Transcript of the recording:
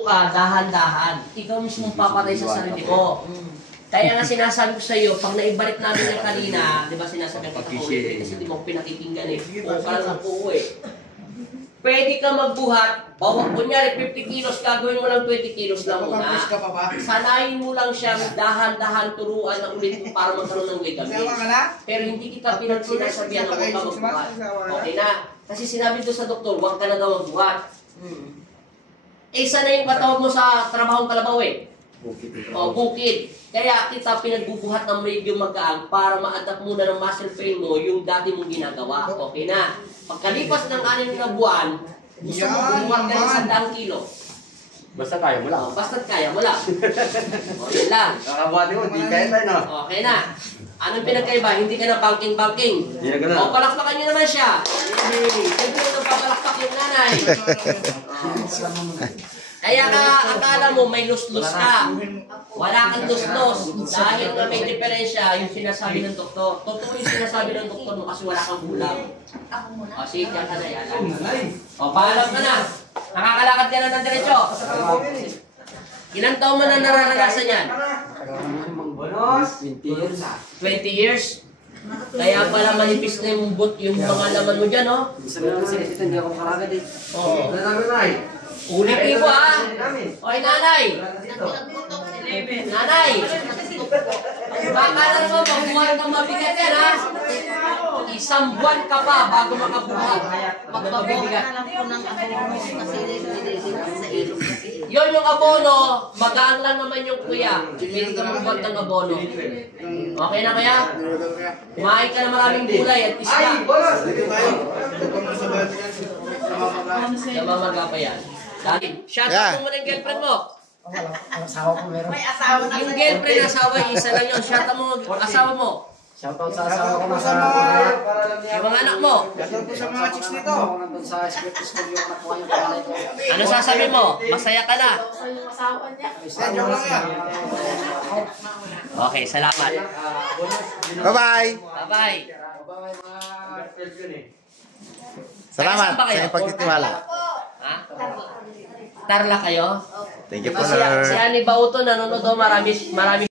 ka, dahan-dahan. Ikaw mismo papatay sa sarili mo. Kaya nga sinasabi ko sa iyo, pag naibalik namin yung kanina, di ba sinasabi ko kasi di mo pinakikinggan eh. O ka lang po eh. Pwede ka magbuhat, kunyari 50 kilos, gagawin mo lang 20 kilos lang muna. Sanayin mo lang siyang dahan-dahan turuan na ulit mo para magkaroon ng vitamins. Pero hindi kita pinagsinasabihan na huwag ka magbuhat. Okay na. Kasi sinabi doon sa doktor, huwag ka na daw magbuhat. Eh, sana yung katawag mo sa trabahong kalabaw eh. Bukid. Kaya kita pinagbubuhat ng medyo magaan para ma-adapt muna ng muscle pain mo yung dati mong ginagawa. Okay na. Pagkalipas ng 6 na buwan, gusto mo bumuhat ka ng 100 kilo. Basta kaya mo lang. Basta kaya mo lang. Okay lang. Kakabuhatin mo, hindi kaya tayo, no? Okay na. Anong pinagkaiba? Hindi ka na banking-banking. Hindi na gano'n. O, palakpakan nyo naman siya. Siyempre nung papalakpak yung nanay. Kaya ka, akala mo may lus-lus ka. Wala kang lus-lus. Dahil na may diferensya yung sinasabi ng doktor. Totoo yung sinasabi ng doktor mo kasi wala kang kulang. O, sige, yan ka na yan. O, paalam ka na. Nakakalakad ka na ng diretso. Ilang taon mo na nararanasan yan? 20 years. 20 years? Kaya pala manipis na yung mga laman mo dyan, no? Sabi naman kasi ito, hindi ako makaragad eh. Oo. Nanay. Ulitin ko, ha? Oy, nanay! Nanay! Baka lang mo, magbuhat kang mabigat yan, ha? 1 buwan ka pa bago makabuhat. Magbabuhat na lang po ng abono kasi sa ilog kasi. Yun yung abono, magaan lang naman yung kuya. Pwede ka magbuhat ng abono. Okay na kaya? Kumain ka na maraming gulay at isda. Namamaga pa yan. Shoutout mo muna yung girlfriend mo. Asawa ko meron. May asawa na. Yung girlfriend, asawa, isa lang yun. Shoutout mo asawa mo. Shoutout sa asawa ko na sa Yung mga anak mo. Shoutout po sa mga chicks nito. Sa script school yung nakuha yung pangalan ko. Ano sasabi mo? Masaya ka na. Sa yung asawa niya. Joke lang yan. Okay, salamat. Bye-bye! Bye-bye. Salamat Saan ba sa kayo? inyong pagtitiwala. Ha? Tarla kayo? Thank you po, Si Lord. Ani Bauto nanonood daw marami